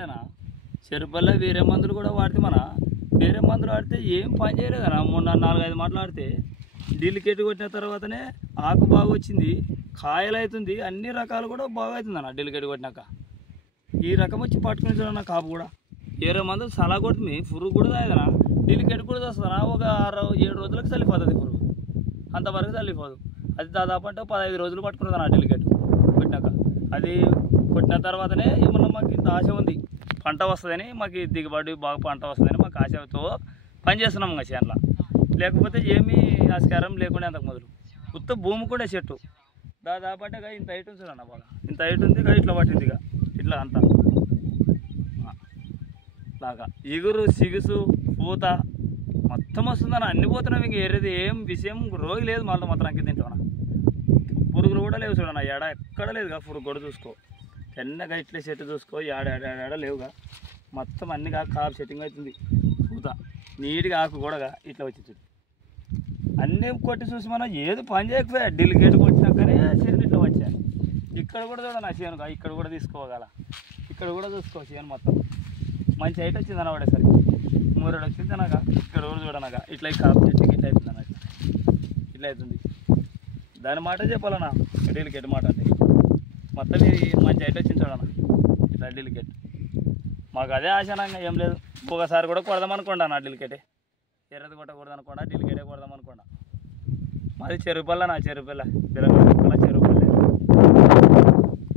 లేనా చెరుపల్ల వేరే మందులు కూడా వాడితే వేరే మందులు వాడితే ఏం పని చేయలేదన్నా. మొన్న 4-5 మాట్లాడితే డీలికేట్ కొట్టిన తర్వాతనే ఆకు బాగా వచ్చింది, కాయలు అవుతుంది, అన్ని రకాలు కూడా బాగా అవుతుంది అన్న. డీలికేట్ కొట్టినాక ఈ రకం వచ్చి పట్టుకుని చూడన్న కాపు కూడా వేరే మందులు సలా కొడుతుంది, పురుగు కూడా తాగదనా. డీలికేట్ కూడా వస్తుందన్నా. ఒక 6-7 రోజులకు చల్లిపోతుంది పురుగు, అంతవరకు చల్లిపోదు. అది దాదాపు అంటే 15 రోజులు పట్టుకున్నది నా డీలికేట్ కొట్టినాక. అది కొట్టిన తర్వాతనే ఏమన్నా మాకు ఇంత ఆశ ఉంది, పంట వస్తుందని, మాకు దిగుబడి బాగా పంట వస్తుందని మాకు ఆశతో పని చేస్తున్నాం ఇంకా చేనులో. లేకపోతే ఏమీ ఆస్కారం లేకుండా అంతకు మొదలు ఉత్త భూమి కూడా చెట్టు దాదాపు అంటే ఇంత హైట్ ఉంది చూడన్న, బాగా ఇంత హైట్ ఉంది. ఇట్లా పట్టింది, ఇట్లా అంతా లాగా ఇగురు సిగుసు పూత మొత్తం వస్తుందన్న. అన్ని పోతున్నాం, ఇంక ఏరేది ఏం విషయం రోగి లేదు మళ్ళీ మాత్రం అంకి తింటాం. పురుగులు కూడా లేవు చూడన్న, ఏడ ఎక్కడ లేదుగా. పురుగు కూడా చూసుకో, చిన్నగా ఇట్లా చెట్టు చూసుకో, ఏడ లేవుగా. మొత్తం అన్నిగా కాపు సెట్టింగ్ అవుతుంది, పూత నీట్గా ఆకు కూడా ఇట్లా వచ్చి అన్నీ కొట్టి చూసి మనం ఏది పని చేయకపోయా. డీలికేట్ కొట్టినాకనే చేను ఇట్లా వచ్చాయి. ఇక్కడ కూడా చూడన్నా చేనుగా, ఇక్కడ కూడా తీసుకోగల, ఇక్కడ కూడా చూసుకో చేను మొత్తం మంచి హైట్ వచ్చింది అన్న. పడేసరికి 3 వచ్చింది అనగా. ఇక్కడ కూడా చూడనగా ఇట్లా కాపు చెట్టుకి ఇట్లా అవుతుంది అన్న, ఇట్లా అవుతుంది. దాని మాట చెప్పాలన్నా, డీలికేట్ మాట అంటే మొత్తం ఇది మంచి హైట్ వచ్చింది చూడన్న, ఇట్లా డీలికేట్. మాకు అదే ఆశనంగా ఏం లేదు. ఒకసారి కూడా కొడదామనుకోండి అన్న డీలికేటే, ఎర్రది కొట్టకూడదు అనుకోండా, డీలికేటే కొడదామనుకోండా. మాది చెరుపల్ల నా చెరుపల్ల చెరుపల్ల